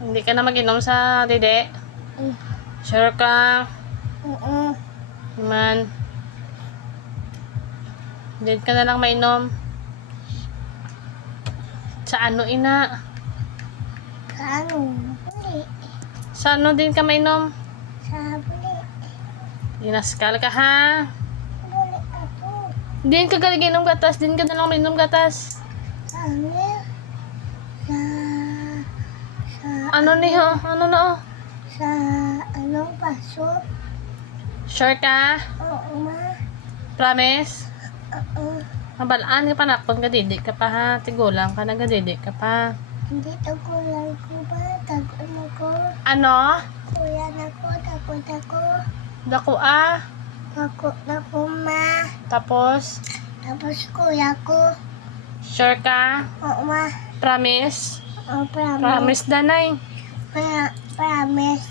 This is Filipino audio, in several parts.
Hindi ka na mag-inom sa dede? Sure ka? Man. Hindi ka na lang mainom. Sa ano, ina? Buli. Sa ano din ka mainom? Sa buli. Dinaskal ka, ha? Buli ako. Din ka galing gatas. Din ka na lang mainom gatas. Ano? Ano ni, ho? Ano na, oh? Sa anong baso? Sure ka? Oo, ma. Promise? Oo. Mabalaan ka pa na. Kung gadidi ka pa, ha? Tigulang ka na gadidi ka pa. Hindi tagulan ko ba? Tagon ako. Ano? Kuya na ko. Takot ako. Dako, ah. Takot na ko, ma. Tapos? Tapos kuya ko. Sure ka? Oo, ma. Promise? Oo, promise. Promise, danay. Promise.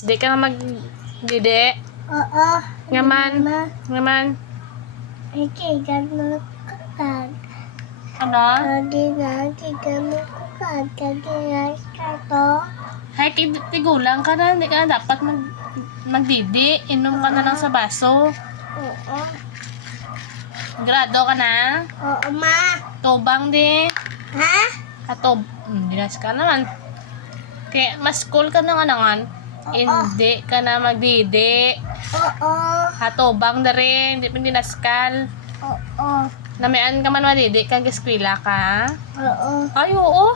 Di ka na mag-didi. Oo. Ngaman. Ma. Ngaman. Ay, kigan mo kakag. Ano? Hindi na, kigan mo kakag. Kagilas ka to. Hay, tigulang ka na. Hindi ka na dapat magdidi. Inom ka na lang sa baso. Oo. Grado ka na. Oo, ma. Tubang di. Ha? Katob. Dinas ka naman. Kaya mas cool ka na nga naman. Hindi ka na magdidi. Oo. Hatobang na rin. Hindi pa dinaskal. Oo. Namian ka man madidi. Kag-eskwela ka. Oo. Ay, oo.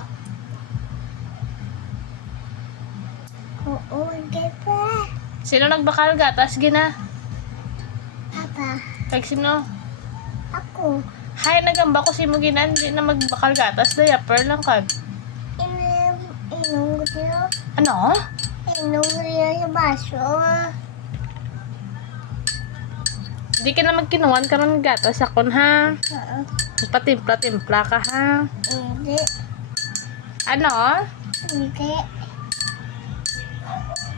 Oo, hindi pa. Sino nagbakal gatas? Gina. Papa. Kag sino? Ako. Hay, nagamba ko si Muginan. Hindi na magbakal gatas. Diaper lang kag. Inom ko niyo. Ano? Inom ko niyo sa baso. Di ka na magkinuwan ka ng gatas akon, ha? Oo. Patimpla-timpla ka, ha? Hindi. Ano? Hindi.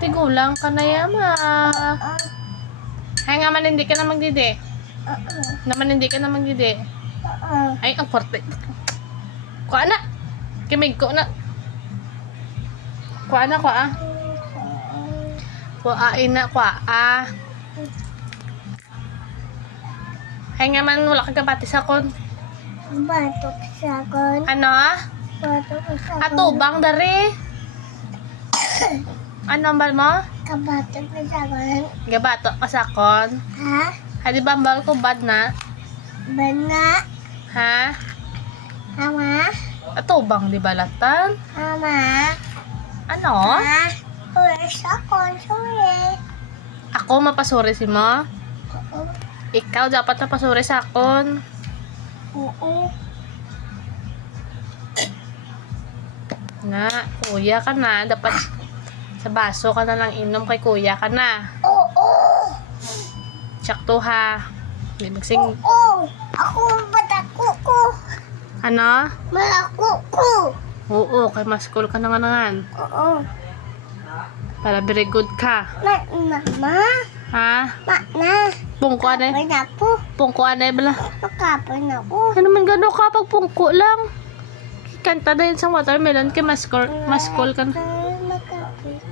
Tigulang ka na yama. Oo. Hay nga man, hindi ka na magdidi. Oo. Naman hindi ka na magdidi. Oo. Ay, ang forte. Kuha na. Kimig ko na. Kuha na, kuha. Kuha na, kuha. Hay nga man, wala kang kabati sa kon. Batok sa kon. Ano? Batok sa kon. Atubang dari. Ano ang bal mo? Kabatok sa kon. Gabato ka sa kon. Ha? Hadi ba ang bal ko bad na? Bana. Ha? Ama. Atubang di balatan? Ama. Ano? Ha? Uwi sa kon. Sorry. Ako mapasuri si mo? Oo. Ikaw dapat napasuri sa akon. Oo. Nga, kuya ka na. Dapat sa baso ka na lang inom kay kuya ka na. Oo. Sakto ha. Hindi magsing... Oo. Ako batako ko. Ano? Malako ko. Oo, kay mas cool ka na nga nangan. Oo. Para very good ka. Ma. Ha? Na. Pungko anay? Kapoy na po. Pungko anay bala? Makapoy na po. Ano man gano'n ka pag pungko lang? Kanta na yun sa watermelon kay mas cool ka na. Makapoy.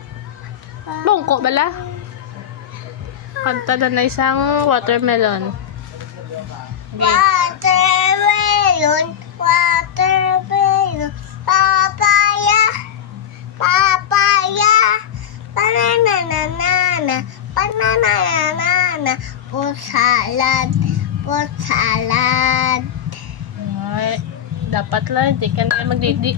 Pungko bala? Kanta na isang watermelon. Okay. Watermelon. Watermelon. Papaya. Papaya. Banana. Banana. Pusalad. Ay, dapat lang, hindi ka na magdidi.